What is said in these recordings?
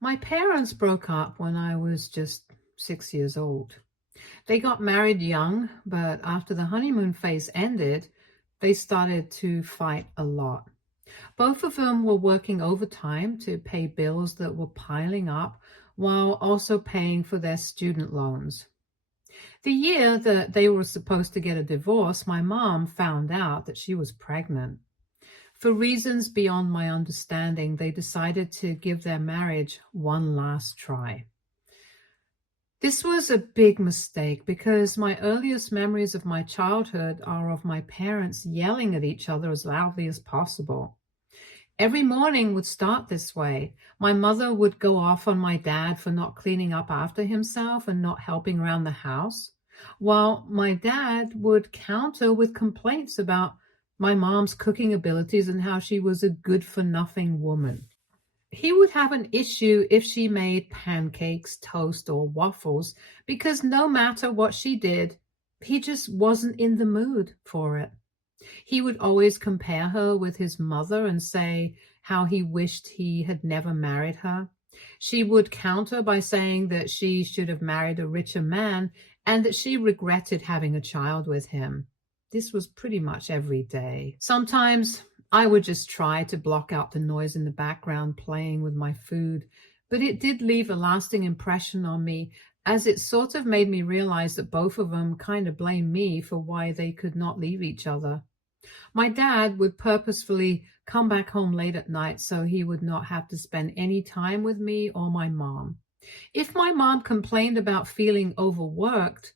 My parents broke up when I was just 6 years old. They got married young, but after the honeymoon phase ended, they started to fight a lot. Both of them were working overtime to pay bills that were piling up while also paying for their student loans. The year that they were supposed to get a divorce, my mom found out that she was pregnant. For reasons beyond my understanding, they decided to give their marriage one last try. This was a big mistake because my earliest memories of my childhood are of my parents yelling at each other as loudly as possible. Every morning would start this way. My mother would go off on my dad for not cleaning up after himself and not helping around the house, while my dad would counter with complaints about my mom's cooking abilities and how she was a good-for-nothing woman. He would have an issue if she made pancakes, toast, or waffles because no matter what she did, he just wasn't in the mood for it. He would always compare her with his mother and say how he wished he had never married her. She would counter by saying that she should have married a richer man and that she regretted having a child with him. This was pretty much every day. Sometimes I would just try to block out the noise in the background playing with my food, but it did leave a lasting impression on me as it sort of made me realize that both of them kind of blamed me for why they could not leave each other. My dad would purposefully come back home late at night so he would not have to spend any time with me or my mom. If my mom complained about feeling overworked,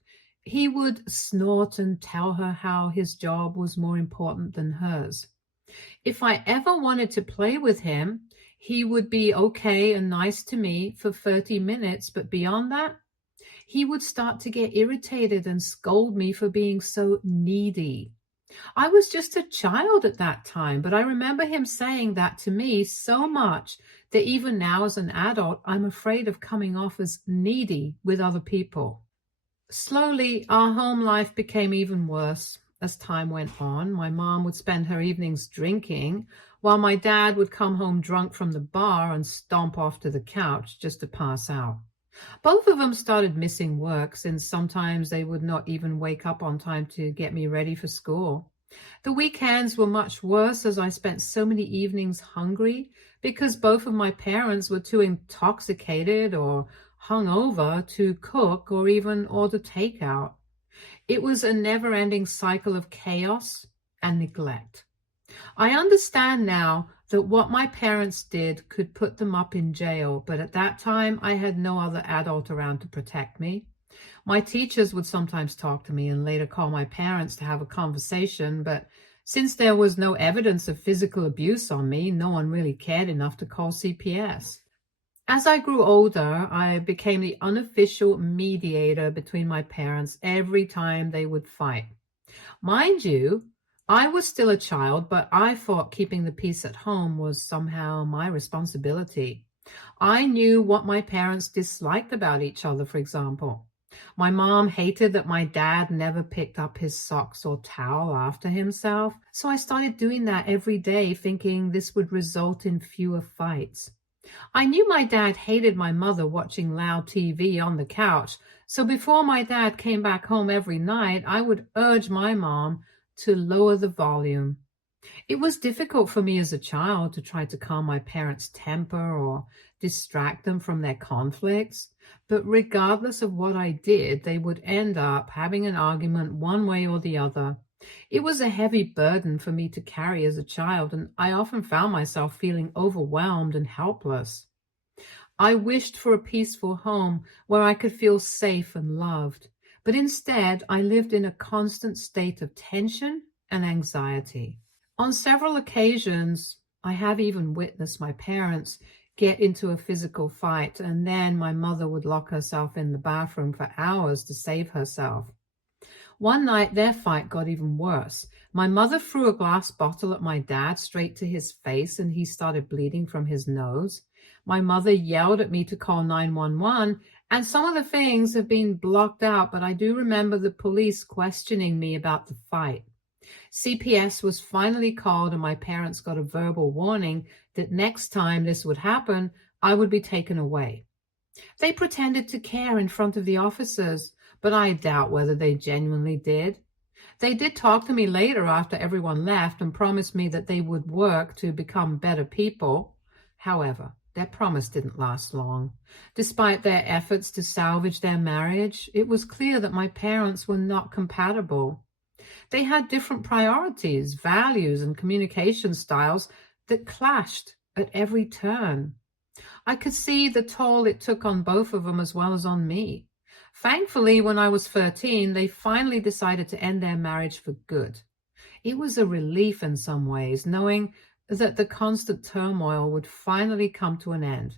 he would snort and tell her how his job was more important than hers. If I ever wanted to play with him, he would be okay and nice to me for 30 minutes, but beyond that, he would start to get irritated and scold me for being so needy. I was just a child at that time, but I remember him saying that to me so much that even now as an adult, I'm afraid of coming off as needy with other people. Slowly, our home life became even worse as time went on. My mom would spend her evenings drinking, while my dad would come home drunk from the bar and stomp off to the couch just to pass out. Both of them started missing work since sometimes they would not even wake up on time to get me ready for school. The weekends were much worse as I spent so many evenings hungry because both of my parents were too intoxicated or hungover to cook or even order takeout. It was a never-ending cycle of chaos and neglect. I understand now that what my parents did could put them up in jail, but at that time I had no other adult around to protect me. My teachers would sometimes talk to me and later call my parents to have a conversation, but since there was no evidence of physical abuse on me, no one really cared enough to call CPS. As I grew older, I became the unofficial mediator between my parents every time they would fight. Mind you, I was still a child, but I thought keeping the peace at home was somehow my responsibility. I knew what my parents disliked about each other, for example. My mom hated that my dad never picked up his socks or towel after himself, so I started doing that every day, thinking this would result in fewer fights. I knew my dad hated my mother watching loud TV on the couch, so before my dad came back home every night, I would urge my mom to lower the volume. It was difficult for me as a child to try to calm my parents' temper or distract them from their conflicts, but regardless of what I did, they would end up having an argument one way or the other. It was a heavy burden for me to carry as a child, and I often found myself feeling overwhelmed and helpless. I wished for a peaceful home where I could feel safe and loved, but instead I lived in a constant state of tension and anxiety. On several occasions, I have even witnessed my parents get into a physical fight, and then my mother would lock herself in the bathroom for hours to save herself. One night, their fight got even worse. My mother threw a glass bottle at my dad straight to his face, and he started bleeding from his nose. My mother yelled at me to call 911, and some of the things have been blocked out, but I do remember the police questioning me about the fight. CPS was finally called, and my parents got a verbal warning that next time this would happen, I would be taken away. They pretended to care in front of the officers, but I doubt whether they genuinely did. They did talk to me later after everyone left and promised me that they would work to become better people. However, their promise didn't last long. Despite their efforts to salvage their marriage, it was clear that my parents were not compatible. They had different priorities, values, and communication styles that clashed at every turn. I could see the toll it took on both of them as well as on me. Thankfully, when I was 13, they finally decided to end their marriage for good. It was a relief in some ways, knowing that the constant turmoil would finally come to an end.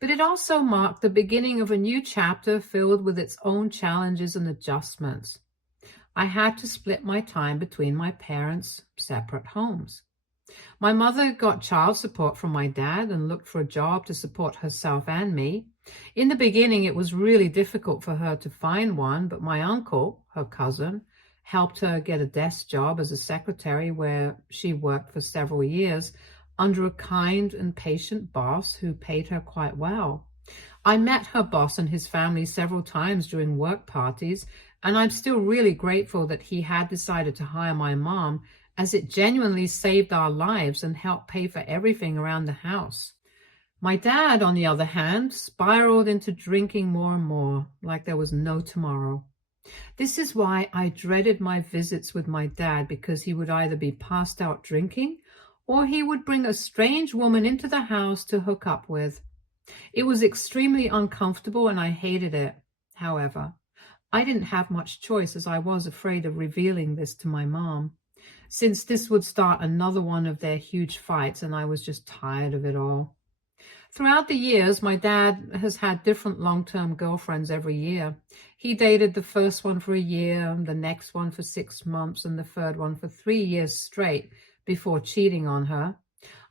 But it also marked the beginning of a new chapter filled with its own challenges and adjustments. I had to split my time between my parents' separate homes. My mother got child support from my dad and looked for a job to support herself and me. In the beginning, it was really difficult for her to find one, but my uncle, her cousin, helped her get a desk job as a secretary where she worked for several years under a kind and patient boss who paid her quite well. I met her boss and his family several times during work parties, and I'm still really grateful that he had decided to hire my mom, as it genuinely saved our lives and helped pay for everything around the house. My dad, on the other hand, spiraled into drinking more and more, like there was no tomorrow. This is why I dreaded my visits with my dad, because he would either be passed out drinking or he would bring a strange woman into the house to hook up with. It was extremely uncomfortable and I hated it. However, I didn't have much choice, as I was afraid of revealing this to my mom, since this would start another one of their huge fights, and I was just tired of it all. Throughout the years, my dad has had different long-term girlfriends every year. He dated the first one for a year, the next one for 6 months, and the third one for 3 years straight before cheating on her.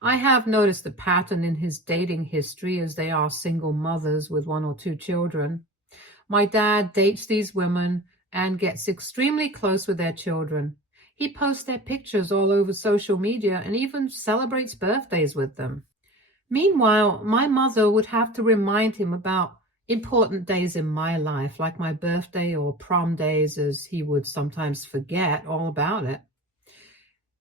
I have noticed a pattern in his dating history, as they are single mothers with 1 or 2 children. My dad dates these women and gets extremely close with their children. He posts their pictures all over social media and even celebrates birthdays with them. Meanwhile, my mother would have to remind him about important days in my life, like my birthday or prom days, as he would sometimes forget all about it.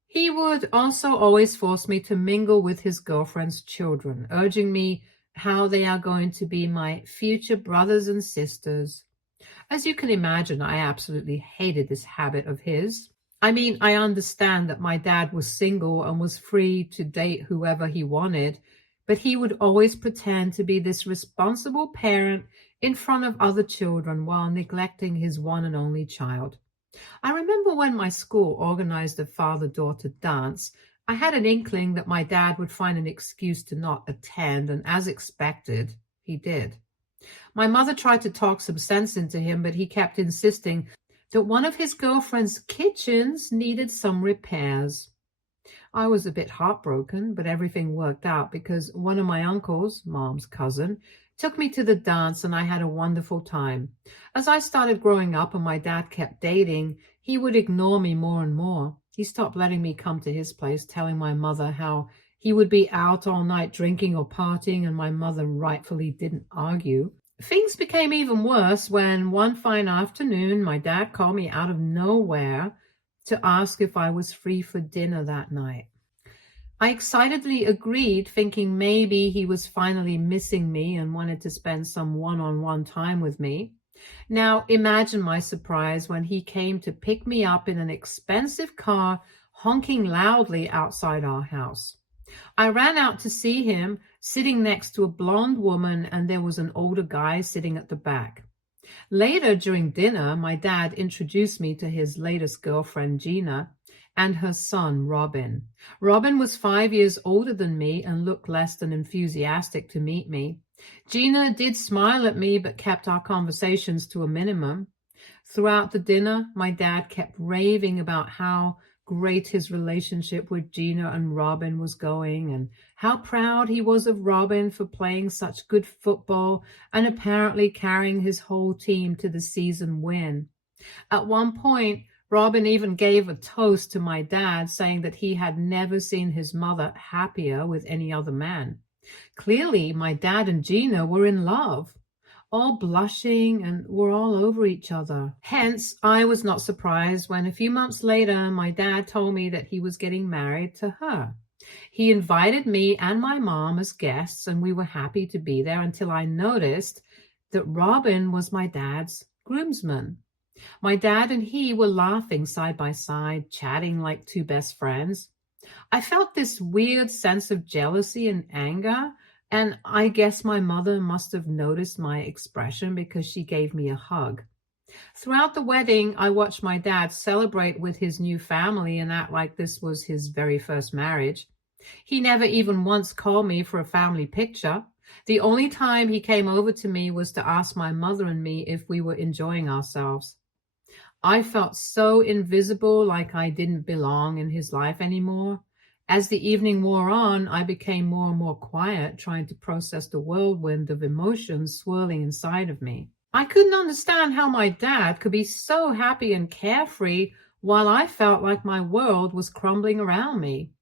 He would also always force me to mingle with his girlfriend's children, urging me how they are going to be my future brothers and sisters. As you can imagine, I absolutely hated this habit of his. I mean, I understand that my dad was single and was free to date whoever he wanted, but he would always pretend to be this responsible parent in front of other children while neglecting his one and only child. I remember when my school organized a father-daughter dance, I had an inkling that my dad would find an excuse to not attend, and as expected, he did. My mother tried to talk some sense into him, but he kept insisting that one of his girlfriend's kitchens needed some repairs. I was a bit heartbroken, but everything worked out because one of my uncles, Mom's cousin, took me to the dance and I had a wonderful time. As I started growing up and my dad kept dating, he would ignore me more and more. He stopped letting me come to his place, telling my mother how he would be out all night drinking or partying, and my mother rightfully didn't argue. Things became even worse when one fine afternoon my dad called me out of nowhere to ask if I was free for dinner that night. I excitedly agreed, thinking maybe he was finally missing me and wanted to spend some one-on-one time with me. Now imagine my surprise when he came to pick me up in an expensive car, honking loudly outside our house. I ran out to see him sitting next to a blonde woman, and there was an older guy sitting at the back. Later during dinner, my dad introduced me to his latest girlfriend, Gina, and her son, Robin. Robin was 5 years older than me and looked less than enthusiastic to meet me. Gina did smile at me, but kept our conversations to a minimum. Throughout the dinner, my dad kept raving about how great his relationship with Gina and Robin was going, and how proud he was of Robin for playing such good football and apparently carrying his whole team to the season win. At one point, Robin even gave a toast to my dad, saying that he had never seen his mother happier with any other man. Clearly, my dad and Gina were in love, all blushing and were all over each other. Hence, I was not surprised when a few months later, my dad told me that he was getting married to her. He invited me and my mom as guests, and we were happy to be there until I noticed that Robin was my dad's groomsman. My dad and he were laughing side by side, chatting like two best friends. I felt this weird sense of jealousy and anger, and I guess my mother must have noticed my expression because she gave me a hug. Throughout the wedding, I watched my dad celebrate with his new family and act like this was his very first marriage. He never even once called me for a family picture. The only time he came over to me was to ask my mother and me if we were enjoying ourselves. I felt so invisible, like I didn't belong in his life anymore. As the evening wore on, I became more and more quiet, trying to process the whirlwind of emotions swirling inside of me. I couldn't understand how my dad could be so happy and carefree while I felt like my world was crumbling around me.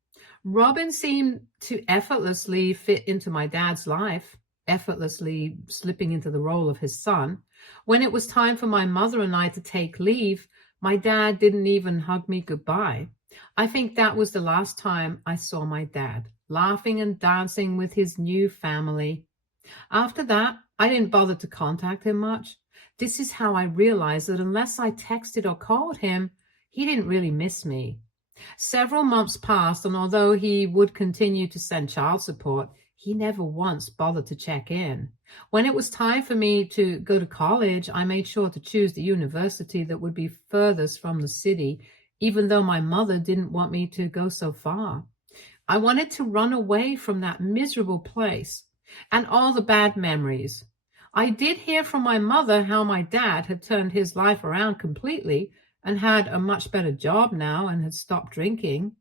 Robin seemed to effortlessly fit into my dad's life, effortlessly slipping into the role of his son. When it was time for my mother and I to take leave, my dad didn't even hug me goodbye. I think that was the last time I saw my dad, laughing and dancing with his new family. After that, I didn't bother to contact him much. This is how I realized that unless I texted or called him, he didn't really miss me. Several months passed, and although he would continue to send child support, he never once bothered to check in. When it was time for me to go to college, I made sure to choose the university that would be furthest from the city, even though my mother didn't want me to go so far. I wanted to run away from that miserable place and all the bad memories. I did hear from my mother how my dad had turned his life around completely and had a much better job now and had stopped drinking.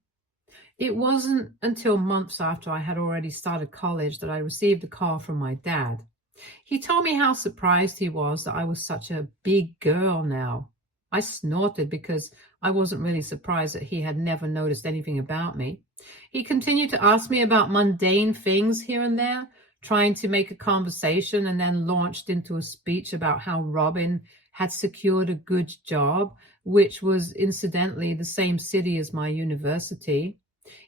It wasn't until months after I had already started college that I received a call from my dad. He told me how surprised he was that I was such a big girl now. I snorted because I wasn't really surprised that he had never noticed anything about me. He continued to ask me about mundane things here and there, trying to make a conversation, and then launched into a speech about how Robin had secured a good job, which was incidentally the same city as my university.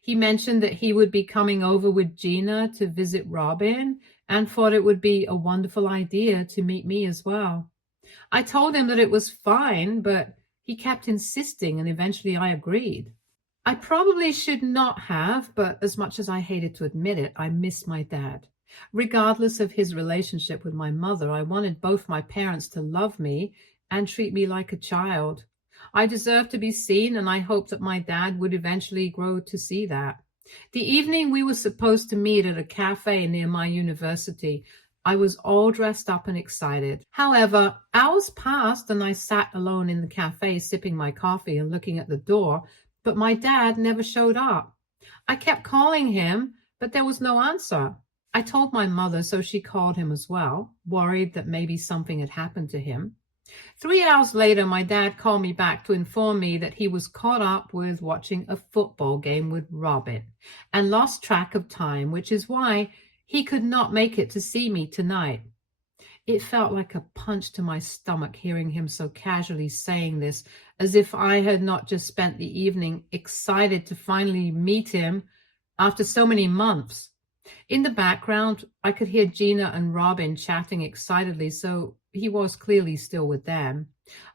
He mentioned that he would be coming over with Gina to visit Robin and thought it would be a wonderful idea to meet me as well. I told him that it was fine, but he kept insisting, and eventually I agreed. I probably should not have, but as much as I hated to admit it, I miss my dad. Regardless of his relationship with my mother, I wanted both my parents to love me and treat me like a child. I deserved to be seen, and I hoped that my dad would eventually grow to see that. The evening we were supposed to meet at a cafe near my university, I was all dressed up and excited. However, hours passed and I sat alone in the cafe sipping my coffee and looking at the door, but my dad never showed up. I kept calling him, but there was no answer. I told my mother, so she called him as well, worried that maybe something had happened to him. 3 hours later, my dad called me back to inform me that he was caught up with watching a football game with Robin and lost track of time, which is why he could not make it to see me tonight. It felt like a punch to my stomach hearing him so casually saying this, as if I had not just spent the evening excited to finally meet him after so many months. In the background, I could hear Gina and Robin chatting excitedly, so he was clearly still with them.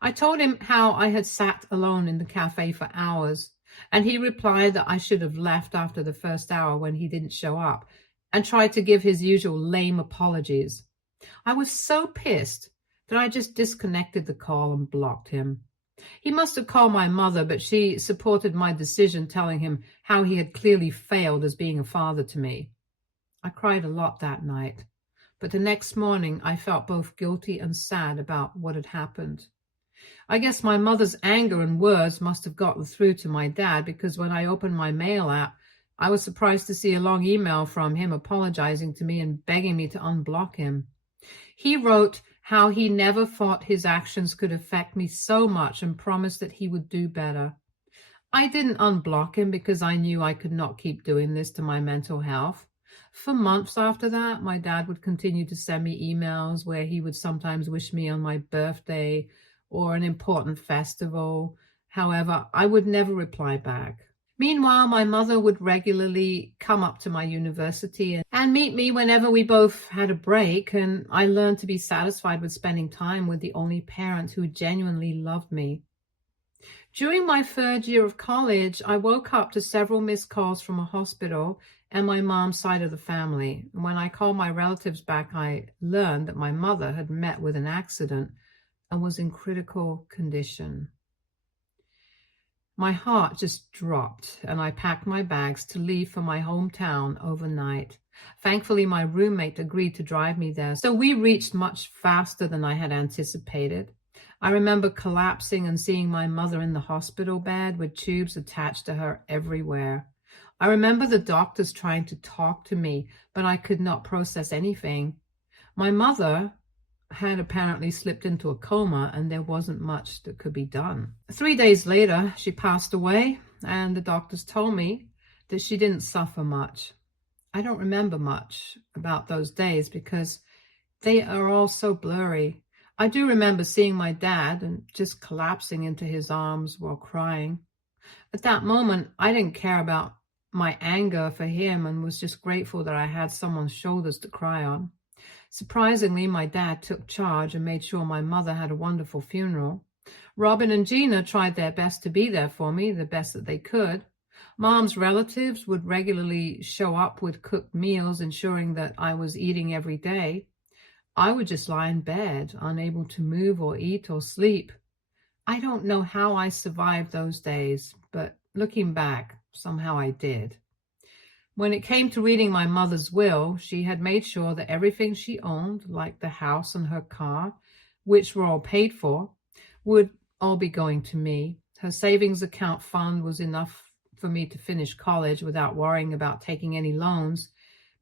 I told him how I had sat alone in the cafe for hours, and he replied that I should have left after the first hour when he didn't show up, and tried to give his usual lame apologies. I was so pissed that I just disconnected the call and blocked him. He must have called my mother, but she supported my decision, telling him how he had clearly failed as being a father to me. I cried a lot that night, but the next morning I felt both guilty and sad about what had happened. I guess my mother's anger and words must have gotten through to my dad, because when I opened my mail app, I was surprised to see a long email from him apologizing to me and begging me to unblock him. He wrote how he never thought his actions could affect me so much and promised that he would do better. I didn't unblock him because I knew I could not keep doing this to my mental health. For months after that, my dad would continue to send me emails where he would sometimes wish me on my birthday or an important festival. However, I would never reply back. Meanwhile, my mother would regularly come up to my university and meet me whenever we both had a break, and I learned to be satisfied with spending time with the only parent who genuinely loved me. During my third year of college, I woke up to several missed calls from a hospital and my mom's side of the family. When I called my relatives back, I learned that my mother had met with an accident and was in critical condition. My heart just dropped, and I packed my bags to leave for my hometown overnight. Thankfully, my roommate agreed to drive me there, so we reached much faster than I had anticipated. I remember collapsing and seeing my mother in the hospital bed with tubes attached to her everywhere. I remember the doctors trying to talk to me, but I could not process anything. My mother had apparently slipped into a coma, and there wasn't much that could be done. 3 days later, she passed away, and the doctors told me that she didn't suffer much. I don't remember much about those days because they are all so blurry. I do remember seeing my dad and just collapsing into his arms while crying. At that moment, I didn't care about my anger for him and was just grateful that I had someone's shoulders to cry on. Surprisingly, my dad took charge and made sure my mother had a wonderful funeral. Robin and Gina tried their best to be there for me, the best that they could. Mom's relatives would regularly show up with cooked meals, ensuring that I was eating every day. I would just lie in bed, unable to move or eat or sleep. I don't know how I survived those days, but looking back, somehow I did. When it came to reading my mother's will, she had made sure that everything she owned, like the house and her car, which were all paid for, would all be going to me. Her savings account fund was enough for me to finish college without worrying about taking any loans.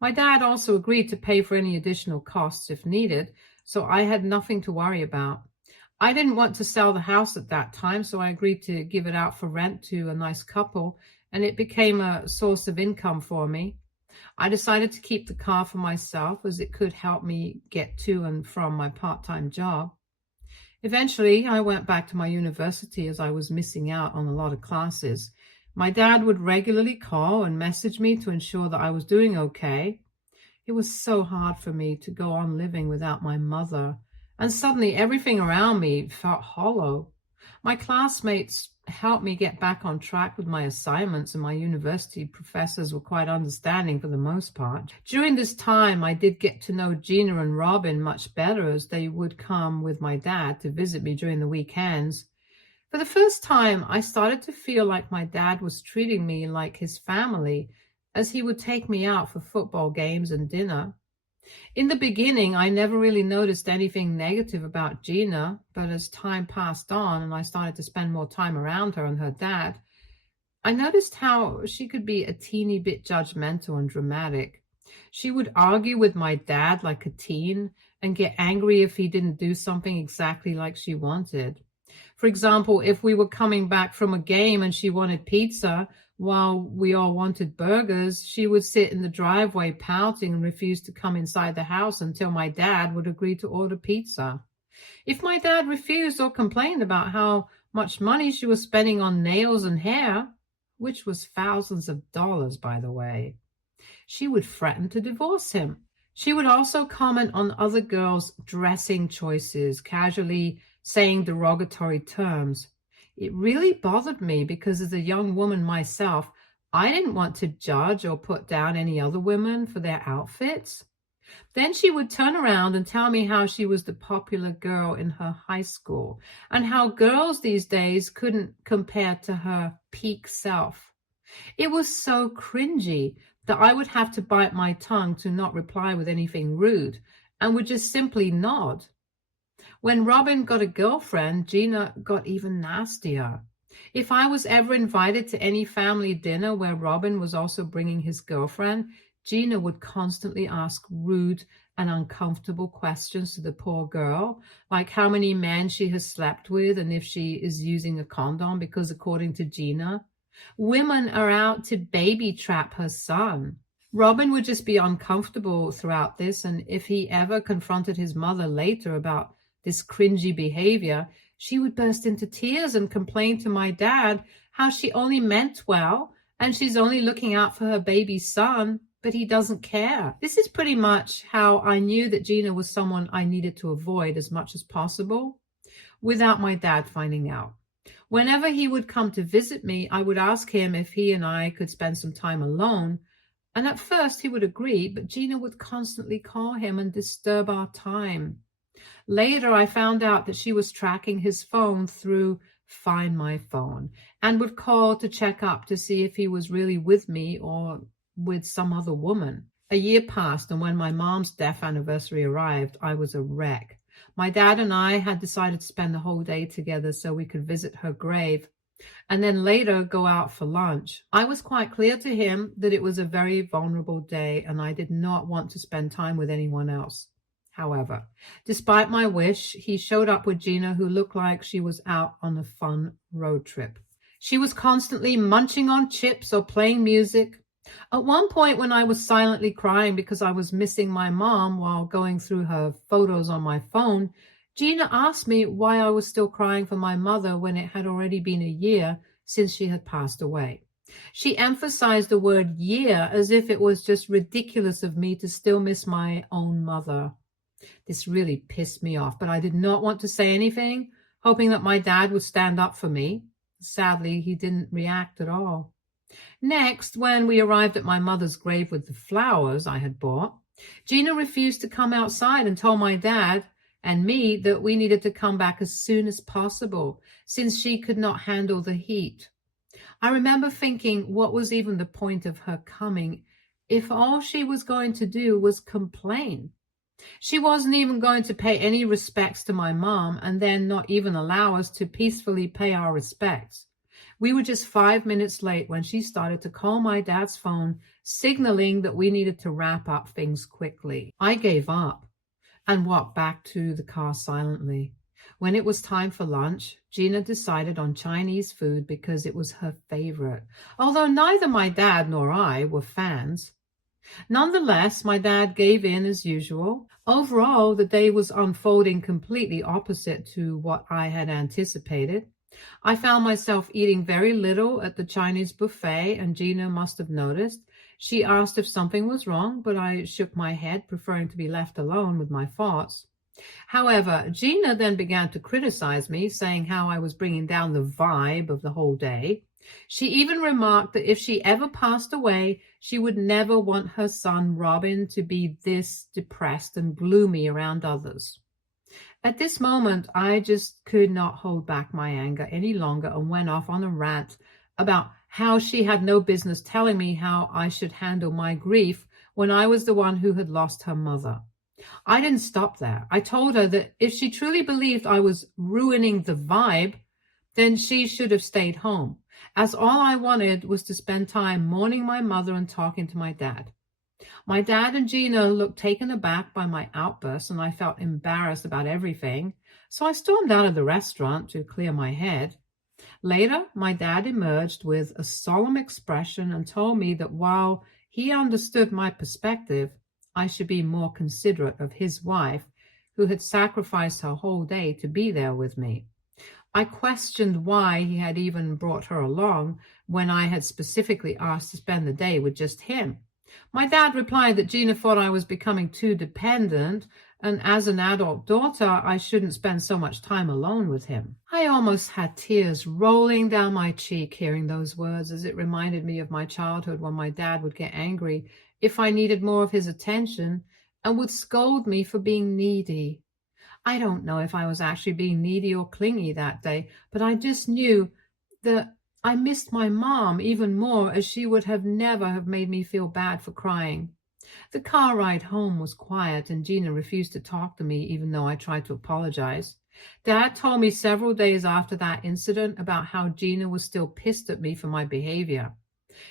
My dad also agreed to pay for any additional costs if needed, so I had nothing to worry about. I didn't want to sell the house at that time, so I agreed to give it out for rent to a nice couple, and it became a source of income for me. I decided to keep the car for myself as it could help me get to and from my part-time job. Eventually, I went back to my university as I was missing out on a lot of classes. My dad would regularly call and message me to ensure that I was doing okay. It was so hard for me to go on living without my mother, and suddenly everything around me felt hollow. My classmates helped me get back on track with my assignments, and my university professors were quite understanding for the most part. During this time, I did get to know Gina and Robin much better, as they would come with my dad to visit me during the weekends. For the first time, I started to feel like my dad was treating me like his family, as he would take me out for football games and dinner. In the beginning, I never really noticed anything negative about Gina, but as time passed on and I started to spend more time around her and her dad, I noticed how she could be a teeny bit judgmental and dramatic. She would argue with my dad like a teen and get angry if he didn't do something exactly like she wanted. For example, if we were coming back from a game and she wanted pizza while we all wanted burgers, she would sit in the driveway pouting and refuse to come inside the house until my dad would agree to order pizza. If my dad refused or complained about how much money she was spending on nails and hair, which was thousands of dollars, by the way, she would threaten to divorce him. She would also comment on other girls' dressing choices, casually saying derogatory terms. It really bothered me because as a young woman myself, I didn't want to judge or put down any other women for their outfits. Then she would turn around and tell me how she was the popular girl in her high school and how girls these days couldn't compare to her peak self. It was so cringy that I would have to bite my tongue to not reply with anything rude and would just simply nod. When Robin got a girlfriend, Gina got even nastier. If I was ever invited to any family dinner where Robin was also bringing his girlfriend, Gina would constantly ask rude and uncomfortable questions to the poor girl, like how many men she has slept with and if she is using a condom, because according to Gina, women are out to baby trap her son. Robin would just be uncomfortable throughout this, and if he ever confronted his mother later about this cringy behavior, she would burst into tears and complain to my dad how she only meant well and she's only looking out for her baby son, but he doesn't care. This is pretty much how I knew that Gina was someone I needed to avoid as much as possible without my dad finding out. Whenever he would come to visit me, I would ask him if he and I could spend some time alone. And at first he would agree, but Gina would constantly call him and disturb our time. Later, I found out that she was tracking his phone through Find My Phone and would call to check up to see if he was really with me or with some other woman. A year passed, and when my mom's death anniversary arrived, I was a wreck. My dad and I had decided to spend the whole day together so we could visit her grave and then later go out for lunch. I was quite clear to him that it was a very vulnerable day and I did not want to spend time with anyone else. However, despite my wish, he showed up with Gina, who looked like she was out on a fun road trip. She was constantly munching on chips or playing music. At one point, when I was silently crying because I was missing my mom while going through her photos on my phone, Gina asked me why I was still crying for my mother when it had already been a year since she had passed away. She emphasized the word year as if it was just ridiculous of me to still miss my own mother. This really pissed me off, but I did not want to say anything, hoping that my dad would stand up for me. Sadly, he didn't react at all. Next, when we arrived at my mother's grave with the flowers I had bought, Gina refused to come outside and told my dad and me that we needed to come back as soon as possible, since she could not handle the heat. I remember thinking, what was even the point of her coming if all she was going to do was complain? She wasn't even going to pay any respects to my mom and then not even allow us to peacefully pay our respects. We were just 5 minutes late when she started to call my dad's phone, signaling that we needed to wrap up things quickly. I gave up and walked back to the car silently. When it was time for lunch, Gina decided on Chinese food because it was her favorite, although neither my dad nor I were fans. Nonetheless, my dad gave in as usual. Overall, the day was unfolding completely opposite to what I had anticipated. I found myself eating very little at the Chinese buffet, and Gina must have noticed. She asked if something was wrong, but I shook my head, preferring to be left alone with my thoughts. However, Gina then began to criticize me, saying how I was bringing down the vibe of the whole day. She even remarked that if she ever passed away, she would never want her son Robin to be this depressed and gloomy around others. At this moment, I just could not hold back my anger any longer and went off on a rant about how she had no business telling me how I should handle my grief when I was the one who had lost her mother. I didn't stop there. I told her that if she truly believed I was ruining the vibe, then she should have stayed home, as all I wanted was to spend time mourning my mother and talking to my dad. My dad and Gina looked taken aback by my outburst, and I felt embarrassed about everything, so I stormed out of the restaurant to clear my head. Later, my dad emerged with a solemn expression and told me that while he understood my perspective, I should be more considerate of his wife, who had sacrificed her whole day to be there with me. I questioned why he had even brought her along when I had specifically asked to spend the day with just him. My dad replied that Gina thought I was becoming too dependent, and as an adult daughter, I shouldn't spend so much time alone with him. I almost had tears rolling down my cheek hearing those words, as it reminded me of my childhood when my dad would get angry if I needed more of his attention and would scold me for being needy. I don't know if I was actually being needy or clingy that day, but I just knew that I missed my mom even more, as she would have never have made me feel bad for crying. The car ride home was quiet, and Gina refused to talk to me even though I tried to apologize. Dad told me several days after that incident about how Gina was still pissed at me for my behavior.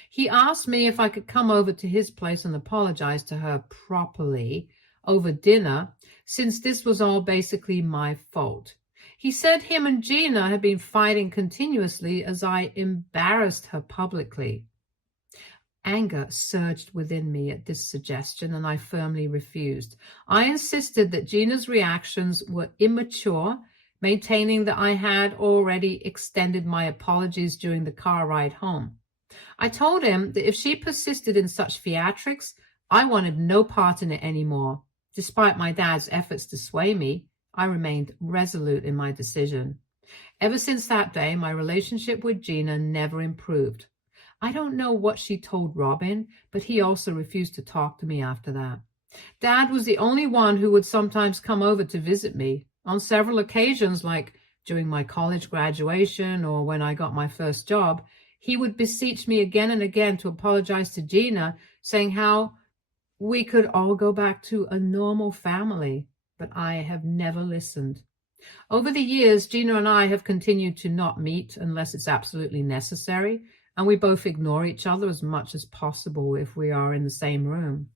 He asked me if I could come over to his place and apologize to her properly over dinner, since this was all basically my fault. He said him and Gina had been fighting continuously as I embarrassed her publicly. Anger surged within me at this suggestion, and I firmly refused. I insisted that Gina's reactions were immature, maintaining that I had already extended my apologies during the car ride home. I told him that if she persisted in such theatrics, I wanted no part in it anymore. Despite my dad's efforts to sway me, I remained resolute in my decision. Ever since that day, my relationship with Gina never improved. I don't know what she told Robin, but he also refused to talk to me after that. Dad was the only one who would sometimes come over to visit me. On several occasions, like during my college graduation or when I got my first job, he would beseech me again and again to apologize to Gina, saying how we could all go back to a normal family, but I have never listened. Over the years, Gina and I have continued to not meet unless it's absolutely necessary, and we both ignore each other as much as possible if we are in the same room.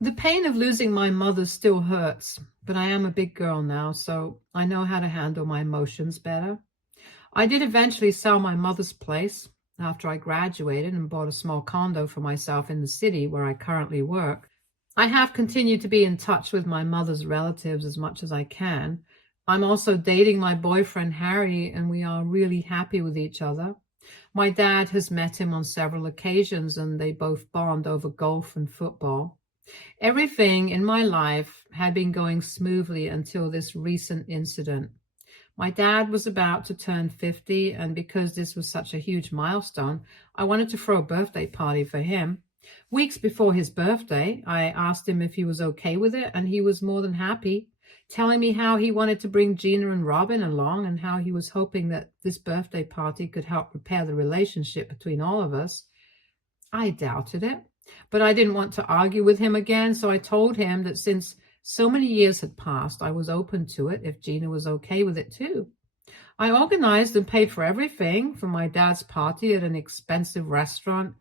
The pain of losing my mother still hurts, but I am a big girl now, so I know how to handle my emotions better. I did eventually sell my mother's place after I graduated and bought a small condo for myself in the city where I currently work. I have continued to be in touch with my mother's relatives as much as I can. I'm also dating my boyfriend, Harry, and we are really happy with each other. My dad has met him on several occasions, and they both bond over golf and football. Everything in my life had been going smoothly until this recent incident. My dad was about to turn 50, and because this was such a huge milestone, I wanted to throw a birthday party for him. Weeks before his birthday, I asked him if he was okay with it, and he was more than happy, telling me how he wanted to bring Gina and Robin along and how he was hoping that this birthday party could help repair the relationship between all of us. I doubted it, but I didn't want to argue with him again, so I told him that since so many years had passed, I was open to it if Gina was okay with it too. I organized and paid for everything for my dad's party at an expensive restaurant,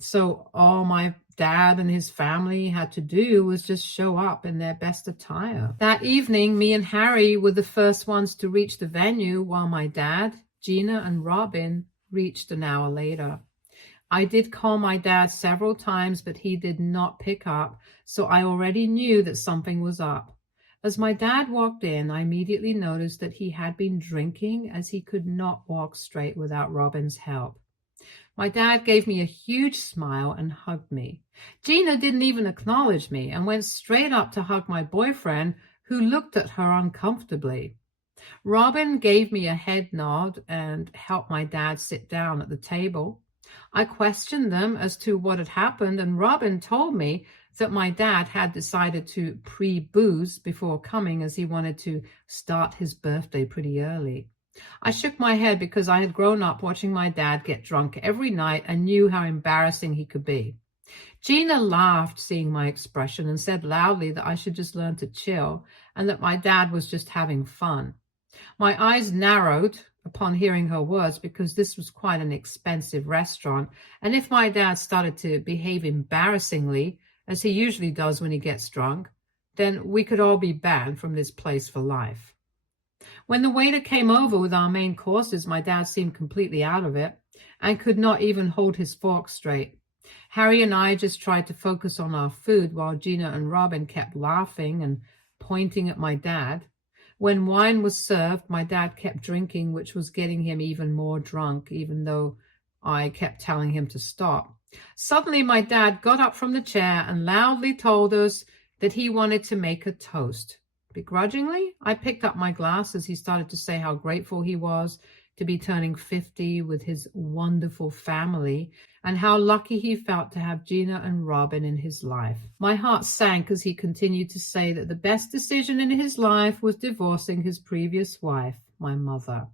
so all my dad and his family had to do was just show up in their best attire. That evening, me and Harry were the first ones to reach the venue, while my dad, Gina, and Robin reached an hour later. I did call my dad several times, but he did not pick up, so I already knew that something was up. As my dad walked in, I immediately noticed that he had been drinking, as he could not walk straight without Robin's help. My dad gave me a huge smile and hugged me. Gina didn't even acknowledge me and went straight up to hug my boyfriend, who looked at her uncomfortably. Robin gave me a head nod and helped my dad sit down at the table. I questioned them as to what had happened, and Robin told me that my dad had decided to pre-booze before coming, as he wanted to start his birthday pretty early. I shook my head because I had grown up watching my dad get drunk every night and knew how embarrassing he could be. Gina laughed, seeing my expression, and said loudly that I should just learn to chill and that my dad was just having fun. My eyes narrowed upon hearing her words because this was quite an expensive restaurant, and if my dad started to behave embarrassingly, as he usually does when he gets drunk, then we could all be banned from this place for life. When the waiter came over with our main courses, my dad seemed completely out of it and could not even hold his fork straight. Harry and I just tried to focus on our food while Gina and Robin kept laughing and pointing at my dad. When wine was served, my dad kept drinking, which was getting him even more drunk, even though I kept telling him to stop. Suddenly, my dad got up from the chair and loudly told us that he wanted to make a toast. Begrudgingly, I picked up my glass as he started to say how grateful he was to be turning 50 with his wonderful family and how lucky he felt to have Gina and Robin in his life. My heart sank as he continued to say that the best decision in his life was divorcing his previous wife, my mother,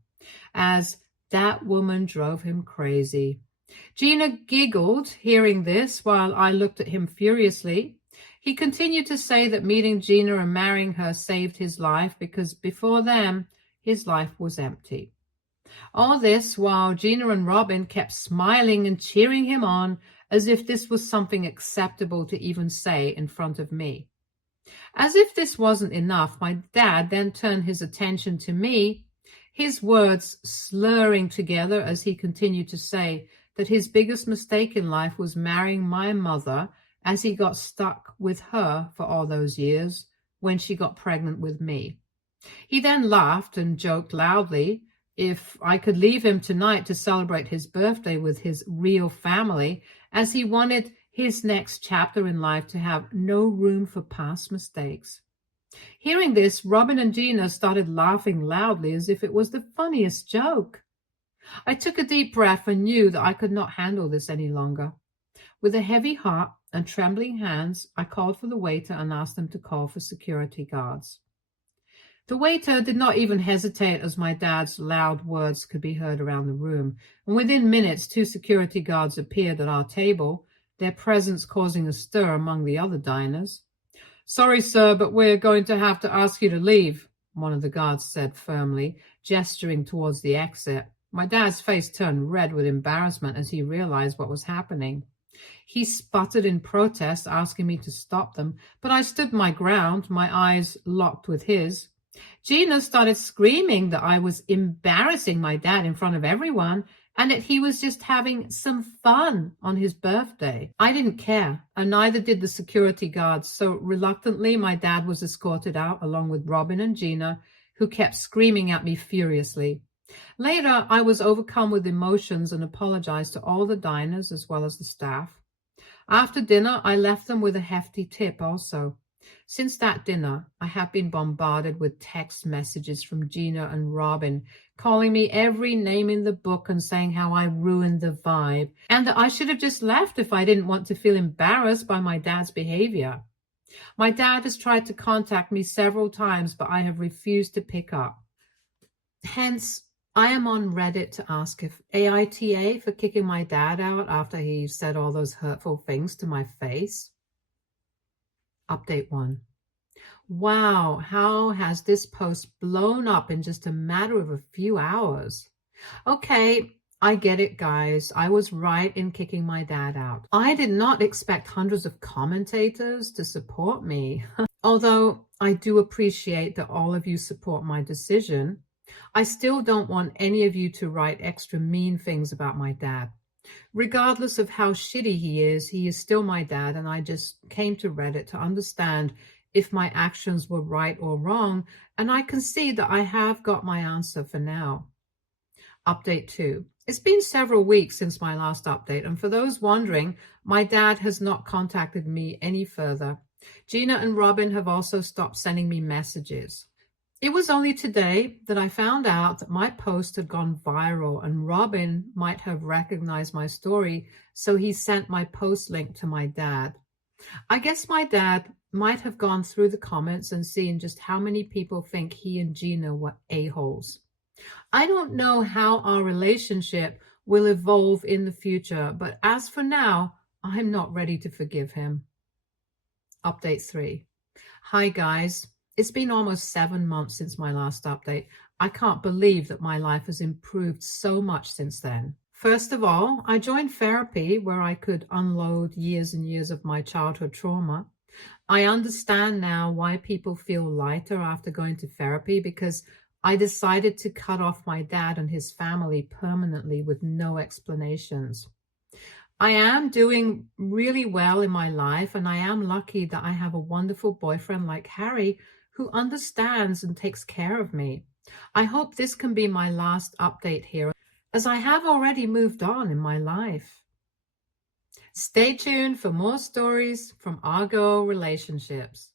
as that woman drove him crazy. Gina giggled hearing this while I looked at him furiously. He continued to say that meeting Gina and marrying her saved his life because before them, his life was empty. All this while Gina and Robin kept smiling and cheering him on as if this was something acceptable to even say in front of me. As if this wasn't enough, my dad then turned his attention to me, his words slurring together as he continued to say that his biggest mistake in life was marrying my mother, as he got stuck with her for all those years when she got pregnant with me. He then laughed and joked loudly if I could leave him tonight to celebrate his birthday with his real family, as he wanted his next chapter in life to have no room for past mistakes. Hearing this, Robin and Gina started laughing loudly as if it was the funniest joke. I took a deep breath and knew that I could not handle this any longer. With a heavy heart and trembling hands, I called for the waiter and asked him to call for security guards. The waiter did not even hesitate, as my dad's loud words could be heard around the room, and within minutes 2 security guards appeared at our table, their presence causing a stir among the other diners. "Sorry, sir, but we're going to have to ask you to leave," one of the guards said firmly, gesturing towards the exit. My dad's face turned red with embarrassment as he realized what was happening. He sputtered in protest, asking me to stop them, but I stood my ground, my eyes locked with his. Gina started screaming that I was embarrassing my dad in front of everyone and that he was just having some fun on his birthday. I didn't care, and neither did the security guards, so reluctantly my dad was escorted out along with Robin and Gina, who kept screaming at me furiously. Later, I was overcome with emotions and apologized to all the diners as well as the staff. After dinner, I left them with a hefty tip also. Since that dinner, I have been bombarded with text messages from Gina and Robin, calling me every name in the book and saying how I ruined the vibe, and that I should have just left if I didn't want to feel embarrassed by my dad's behavior. My dad has tried to contact me several times, but I have refused to pick up. Hence, I am on Reddit to ask if aita for kicking my dad out after he said all those hurtful things to my face. Update 1. Wow, how has this post blown up in just a matter of a few hours? Okay, I get it, guys. I was right in kicking my dad out. I did not expect hundreds of commentators to support me. Although I do appreciate that all of you support my decision, I still don't want any of you to write extra mean things about my dad. Regardless of how shitty he is still my dad, and I just came to Reddit to understand if my actions were right or wrong, and I can see that I have got my answer for now. Update 2. It's been several weeks since my last update, and for those wondering, my dad has not contacted me any further. Gina and Robin have also stopped sending me messages. It was only today that I found out that my post had gone viral and Robin might have recognized my story, so he sent my post link to my dad. I guess my dad might have gone through the comments and seen just how many people think he and Gina were a-holes. I don't know how our relationship will evolve in the future, but as for now, I'm not ready to forgive him. Update 3. Hi guys. It's been almost 7 months since my last update. I can't believe that my life has improved so much since then. First of all, I joined therapy where I could unload years and years of my childhood trauma. I understand now why people feel lighter after going to therapy, because I decided to cut off my dad and his family permanently with no explanations. I am doing really well in my life, and I am lucky that I have a wonderful boyfriend like Harry who understands and takes care of me. I hope this can be my last update here, as I have already moved on in my life. Stay tuned for more stories from Argo Relationships.